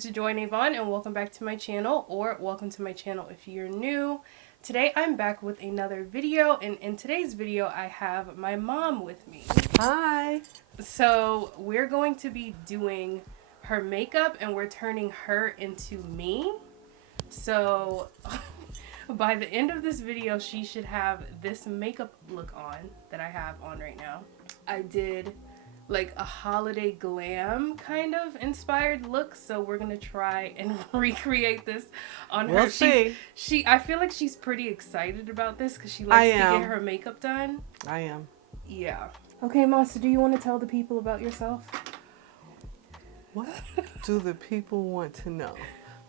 it's Joynavon and welcome back to my channel, or welcome to my channel if you're new. Today I'm back with another video, and in today's video I have my mom with me. Hi. So we're going to be doing her makeup and we're turning her into me. So by the end of this video she should have this makeup look on that I have on right now. I did like a holiday glam kind of inspired look, so we're gonna try and recreate this on her. We'll see. I feel like she's pretty excited about this because she likes to get her makeup done. I am. Yeah. Okay, Ma, so do you want to tell the people about yourself? What do the people want to know?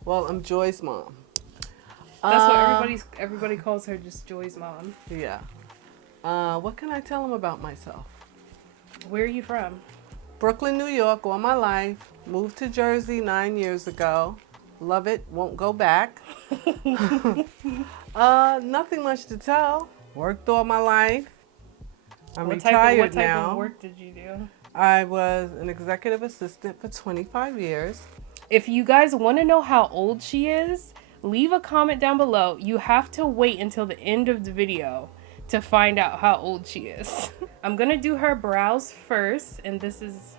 Well, I'm Joy's mom. That's what everybody calls her, just Joy's mom. Yeah. What can I tell them about myself? Where are you from? Brooklyn, New York, all my life. Moved to Jersey 9 years ago. Love it. Won't go back. Nothing much to tell. Worked all my life. I'm retired what type now. of work did you do? I was an executive assistant for 25 years. If you guys want to know how old she is, leave a comment down below. You have to wait until the end of the video to find out how old she is. I'm gonna do her brows first, and this is...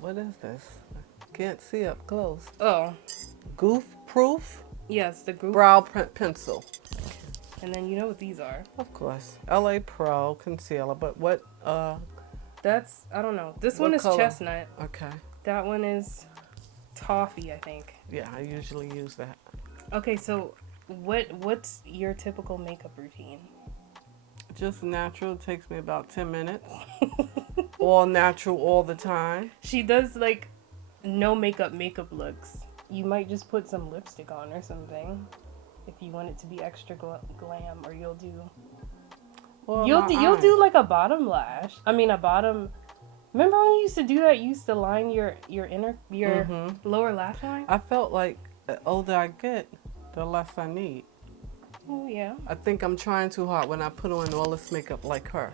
What is this? I can't see up close. Oh. Goof Proof? Yes, the Goof. Brow pencil. And then you know what these are. Of course. LA Pro concealer, but what, That's, I don't know. This one is color? chestnut. Okay. That one is toffee, I think. Yeah, I usually use that. Okay, so what's your typical makeup routine? Just natural. It takes me about 10 minutes. All natural all the time. She does like no makeup looks. You might just put some lipstick on or something if you want it to be extra glam, or you'll do you'll do like a bottom lash. I mean a bottom. Remember when you used to do that? You used to line your lower lash line? I felt like the older I get, the less I need. Oh yeah. I think I'm trying too hard when I put on all this makeup like her.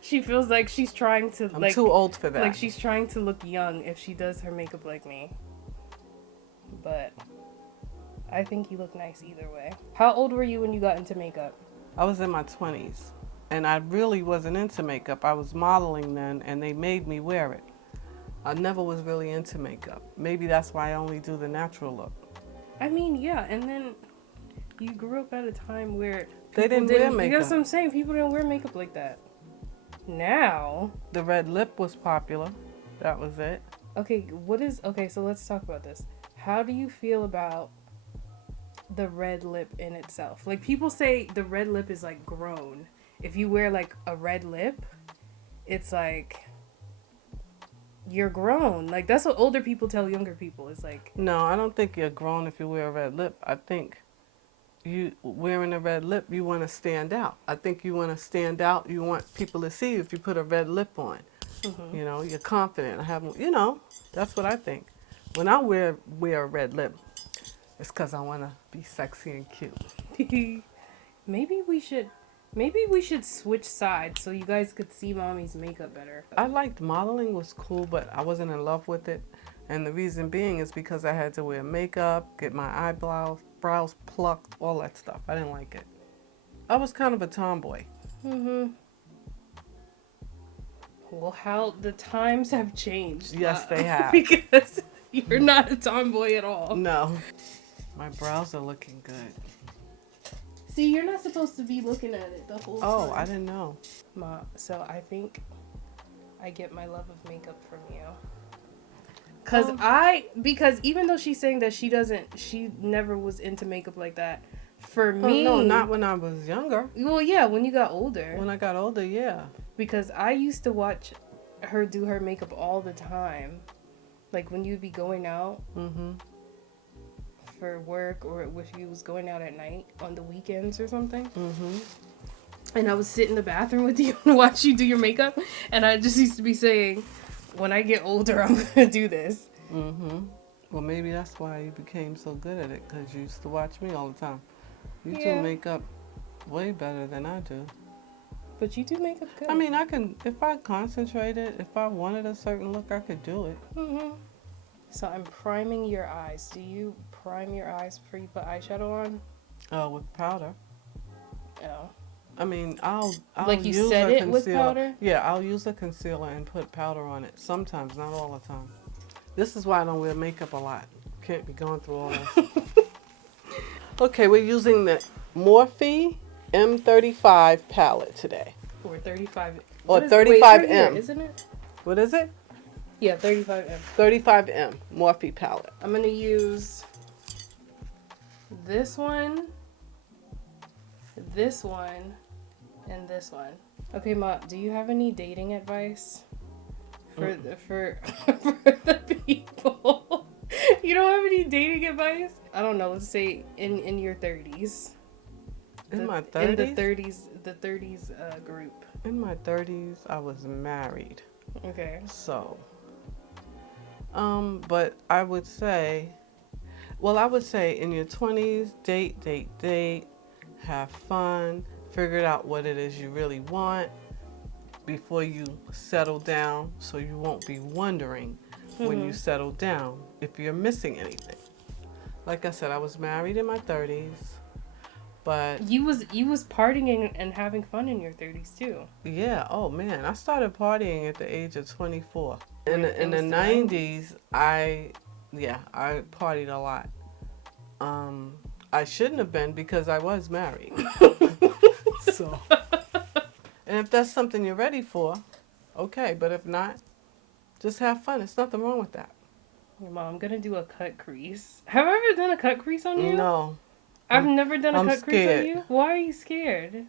She feels like she's trying to I'm too old for that. Like she's trying to look young if she does her makeup like me. But I think you look nice either way. How old were you when you got into makeup? I was in my 20s, and I really wasn't into makeup. I was modeling then, and they made me wear it. I never was really into makeup. Maybe that's why I only do the natural look. I mean, yeah, and then you grew up at a time where they didn't wear makeup. That's what I'm saying. People didn't wear makeup like that. Now. The red lip was popular. That was it. Okay, so let's talk about this. How do you feel about the red lip in itself? Like, people say the red lip is like grown. If you wear like a red lip, it's like you're grown. Like, that's what older people tell younger people. It's like, no, I don't think you're grown if you wear a red lip. I think you wearing a red lip, you want to stand out. I think you want to stand out. You want people to see you if you put a red lip on. Mm-hmm. You know, you're confident. That's what I think. When I wear a red lip, it's because I want to be sexy and cute. Maybe we should switch sides so you guys could see Mommy's makeup better. I liked modeling, was cool, but I wasn't in love with it. And the reason being is because I had to wear makeup, get my eyebrows plucked, all that stuff. I didn't like it. I was kind of a tomboy. Mm-hmm. Well, how the times have changed. Yes, they have. Because you're not a tomboy at all. No. My brows are looking good. See, you're not supposed to be looking at it the whole time. Oh, I didn't know. Ma, so I think I get my love of makeup from you. Because even though she's saying that she never was into makeup like that. For me... Oh, no, not when I was younger. Well, yeah, when you got older. When I got older, yeah. Because I used to watch her do her makeup all the time. Like when you'd be going out for work, or if you was going out at night on the weekends or something. Mm-hmm. And I would sit in the bathroom with you and watch you do your makeup. And I just used to be saying, when I get older, I'm going to do this. Mm-hmm. Well, maybe that's why you became so good at it, because you used to watch me all the time. You do makeup way better than I do. But you do makeup good. I mean, I can, if I concentrated, if I wanted a certain look, I could do it. Mm-hmm. So I'm priming your eyes. Do you prime your eyes before you put eyeshadow on? With powder. Oh. I mean, I'll Like you use set a it with concealer. powder? Yeah, I'll use a concealer and put powder on it. Sometimes, not all the time. This is why I don't wear makeup a lot. Can't be going through all this. Okay, we're using the Morphe M35 palette today. Or 35. Or What is- 35M. Wait, it's right here, isn't it? What is it? Yeah, 35M. 35M Morphe palette. I'm gonna use this one, and this one. Okay, Ma, do you have any dating advice for for the people? You don't have any dating advice? I don't know. Let's say in your 30s. In my 30s? In the 30s group. In my 30s, I was married. Okay. So, but I would say in your 20s, date, have fun, figure out what it is you really want before you settle down, so you won't be wondering when you settle down if you're missing anything. Like I said, I was married in my 30s, but you was partying and having fun in your 30s too. yeah, oh man, I started partying at the age of 24. In the 90s, I partied a lot. I shouldn't have been because I was married. So, and if that's something you're ready for, okay, but if not, just have fun. There's nothing wrong with that. Your mom, I'm gonna do a cut crease. Have I ever done a cut crease on you? No. I've never done a I'm cut crease on scared. you. Why are you scared?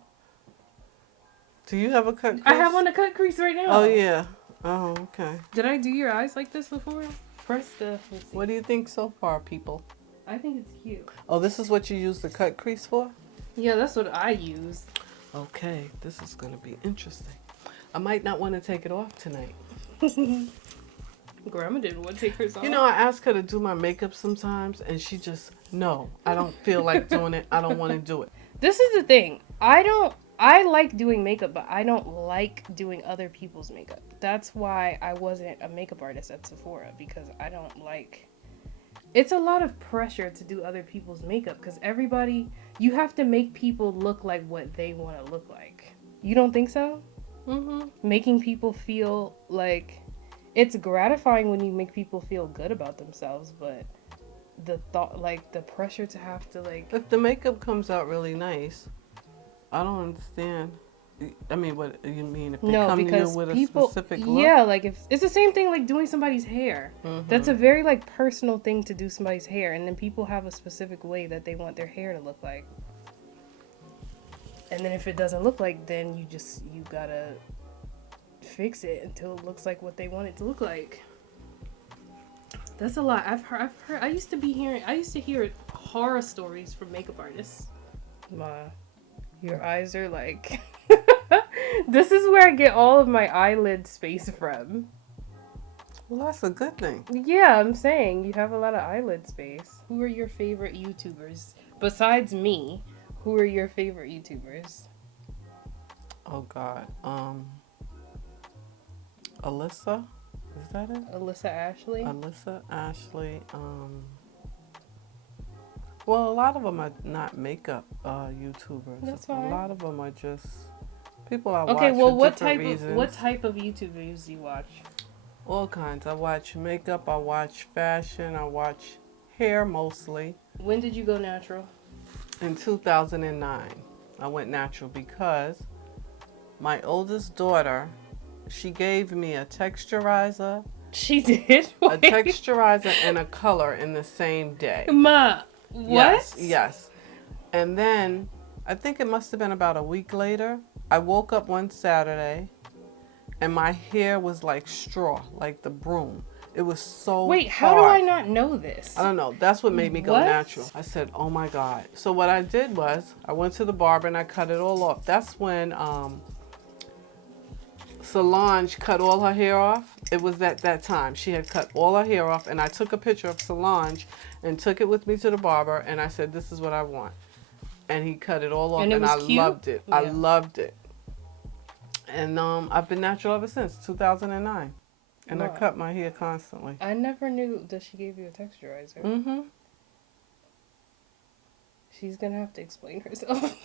Do you have a cut crease? I have on a cut crease right now. Oh, yeah. Oh, okay. Did I do your eyes like this before? Press the. Let's see. What do you think so far, people? I think it's cute. Oh, this is what you use the cut crease for? Yeah, that's what I use. Okay, this is going to be interesting. I might not want to take it off tonight. Grandma didn't want to take hers off. You know, I ask her to do my makeup sometimes, and she just, no, I don't feel like doing it. I don't want to do it. This is the thing. I like doing makeup, but I don't like doing other people's makeup. That's why I wasn't a makeup artist at Sephora, because I don't like... It's a lot of pressure to do other people's makeup, because you have to make people look like what they want to look like. You don't think so? Mm-hmm. Making people feel like... It's gratifying when you make people feel good about themselves, but the thought, like, the pressure to have to, like... If the makeup comes out really nice, I don't understand. I mean, what you mean? If they come to you with a specific look? Yeah, like, if it's the same thing like doing somebody's hair. Mm-hmm. That's a very, like, personal thing to do somebody's hair, and then people have a specific way that they want their hair to look like. And then if it doesn't look like, then you gotta fix it until it looks like what they want it to look like. That's a lot. I've heard I used to hear horror stories from makeup artists. Your eyes are like this is where I get all of my eyelid space from. Well, that's a good thing. Yeah, I'm saying you have a lot of eyelid space. Who are your favorite YouTubers besides me? Who are your favorite YouTubers? Oh God, Alyssa, is that it? Alyssa Ashley. Alyssa Ashley. Well, a lot of them are not makeup YouTubers. That's fine. A lot of them are just people I watch. Okay, well, for what different type of YouTubers do you watch? All kinds. I watch makeup. I watch fashion. I watch hair mostly. When did you go natural? In 2009, I went natural because my oldest daughter, she gave me a texturizer. She did? A texturizer and a color in the same day. Ma, what? Yes. And then, I think it must have been about a week later, I woke up one Saturday and my hair was like straw, like the broom. It was so Wait, how do I not know this? I don't know. That's what made me go What? natural. I said, oh my God. So what I did was, I went to the barber and I cut it all off. That's when Solange cut all her hair off. It was at that time. She had cut all her hair off, and I took a picture of Solange and took it with me to the barber, and I said, this is what I want. And he cut it all off, and I loved it. Yeah. I loved it. And I've been natural ever since 2009. And I cut my hair constantly. I never knew that she gave you a texturizer. Mm-hmm. She's gonna have to explain herself.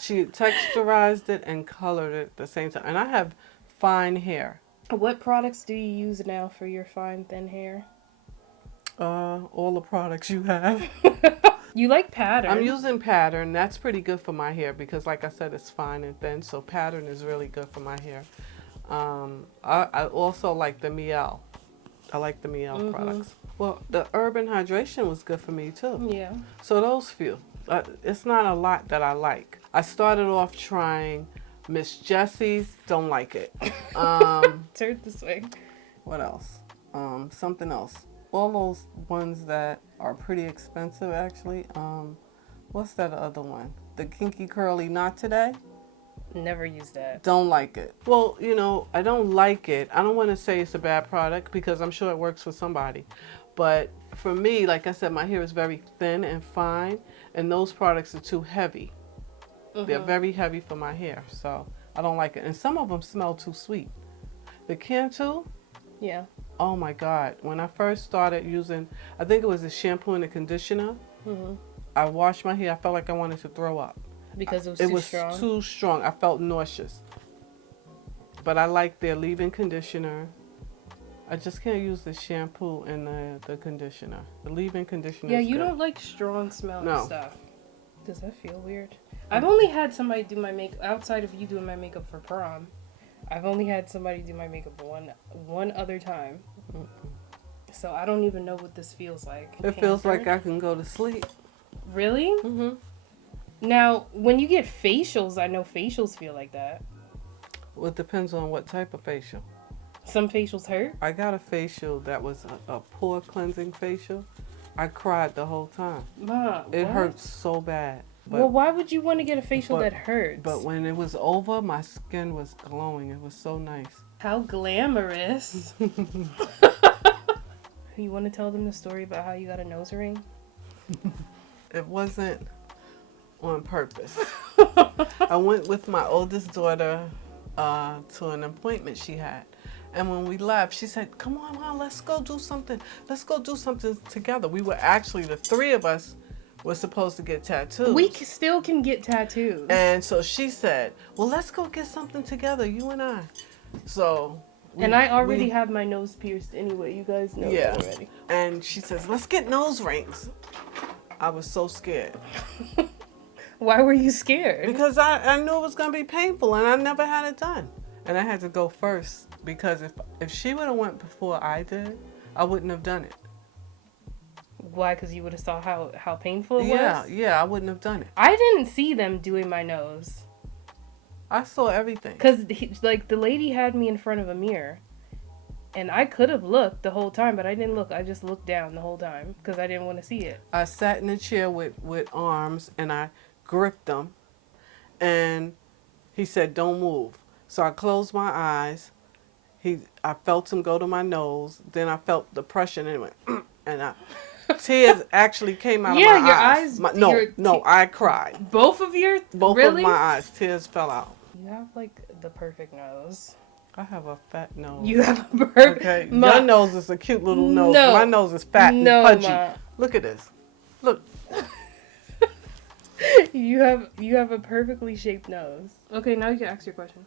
She texturized it and colored it at the same time. And I have fine hair. What products do you use now for your fine, thin hair? All the products you have. You like Pattern. I'm using Pattern. That's pretty good for my hair because, like I said, it's fine and thin. So Pattern is really good for my hair. I also like the Miel. I like the Miel products. Well, the Urban Hydration was good for me too. Yeah. So those few. It's not a lot that I like. I started off trying Miss Jessie's. Don't like it. Turn this way. What else? Something else. All those ones that are pretty expensive, actually. What's that other one? The Kinky Curly Not Today? Never use that. Don't like it. Well, you know, I don't like it. I don't want to say it's a bad product because I'm sure it works for somebody. But for me, like I said, my hair is very thin and fine, and those products are too heavy. They're very heavy for my hair, so I don't like it. And some of them smell too sweet. The Cantu? Yeah. Oh my God. When I first started using, I think it was the shampoo and the conditioner, I washed my hair, I felt like I wanted to throw up. Because it was too strong. I felt nauseous. But I like their leave-in conditioner. I just can't use the shampoo and the conditioner. The leave-in conditioner Yeah, is you good. don't like strong smelling No. stuff. Does that feel weird? I've only had somebody do my makeup, outside of you doing my makeup for prom. I've only had somebody do my makeup one other time. So I don't even know what this feels like. It feels like I can go to sleep. Really? Mm-hmm. Now, when you get facials, I know facials feel like that. Well, it depends on what type of facial. Some facials hurt. I got a facial that was a pore cleansing facial. I cried the whole time. Ma, It what? hurts so bad. But, Well, why would you want to get a facial that hurts? But when it was over, my skin was glowing. It was so nice. How glamorous. You want to tell them the story about how you got a nose ring? It wasn't on purpose. I went with my oldest daughter to an appointment she had. And when we left, she said, come on, Mom, let's go do something. Let's go do something together. We were actually, the three of us were supposed to get tattoos. We still can get tattoos. And so she said, well, let's go get something together, you and I. So. And I already have my nose pierced anyway. You guys know that already. And she says, let's get nose rings. I was so scared. Why were you scared? Because I knew it was going to be painful and I never had it done. And I had to go first because if she would have went before I did, I wouldn't have done it. Why? Because you would have saw how painful it was? Yeah, I wouldn't have done it. I didn't see them doing my nose. I saw everything. Because, like, the lady had me in front of a mirror. And I could have looked the whole time, but I didn't look. I just looked down the whole time because I didn't want to see it. I sat in a chair with arms and I gripped them. And he said, don't move. So I closed my eyes. I felt him go to my nose. Then I felt the pressure and it went, and tears actually came out of my eyes. No, I cried. Both of of my eyes, tears fell out. You have like the perfect nose. I have a fat nose. You have a perfect. Okay, your nose is a cute little nose. No. My nose is fat and pudgy. Ma. Look at this. Look. You have a perfectly shaped nose. Okay, now you can ask your question.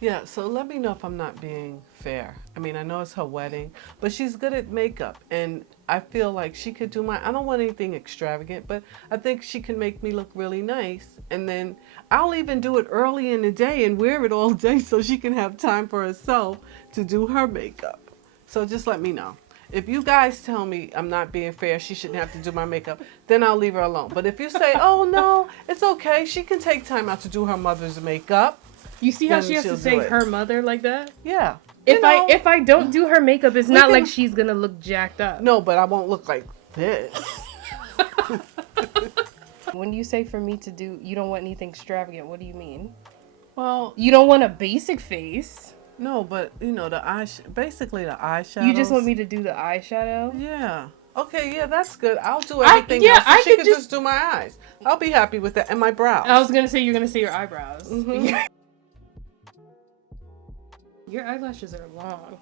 Yeah, so let me know if I'm not being fair. I mean, I know it's her wedding, but she's good at makeup, and I feel like she could do I don't want anything extravagant, but I think she can make me look really nice, and then I'll even do it early in the day and wear it all day so she can have time for herself to do her makeup. So just let me know. If you guys tell me I'm not being fair, she shouldn't have to do my makeup, then I'll leave her alone. But if you say, oh no, it's okay, she can take time out to do her mother's makeup. You see how Then she has to she'll say do it. her mother like that? Yeah. If I don't do her makeup, it's not like she's gonna look jacked up. No, but I won't look like this. When you say for me to do, you don't want anything extravagant, what do you mean? Well, You don't want a basic face. no, but you know basically the eyeshadows. You just want me to do the eyeshadow? Yeah. Okay, yeah, that's good. I'll do everything else. So she could just do my eyes. I'll be happy with that. And my brows. I was gonna say you're gonna say your eyebrows. Mm-hmm. Your eyelashes are long.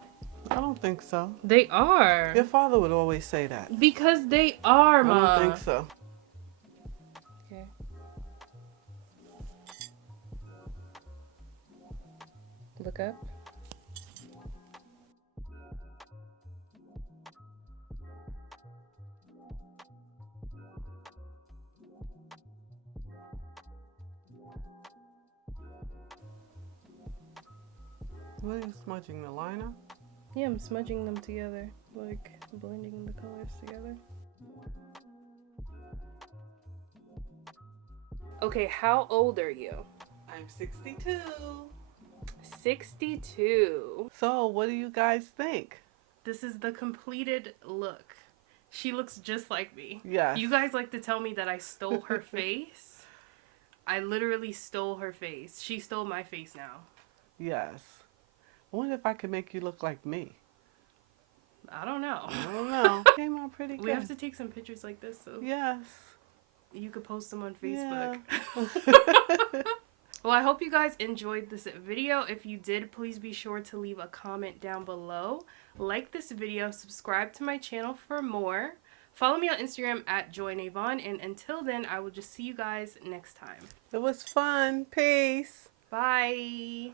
I don't think so. They are. Your father would always say that. Because they are, I Ma. don't think so. Okay. Look up. What are you smudging, the liner? Yeah, I'm smudging them together, like blending the colors together. Okay, how old are you? I'm 62. 62. So, what do you guys think? This is the completed look. She looks just like me. Yes. You guys like to tell me that I stole her face. I literally stole her face. She stole my face now. Yes. I wonder if I could make you look like me. I don't know. I don't know. Came out pretty good. We have to take some pictures like this so Yes. you could post them on Facebook. Yeah. Well, I hope you guys enjoyed this video. If you did, please be sure to leave a comment down below. Like this video, subscribe to my channel for more. Follow me on Instagram at joynavon, and until then, I will just see you guys next time. It was fun. Peace. Bye.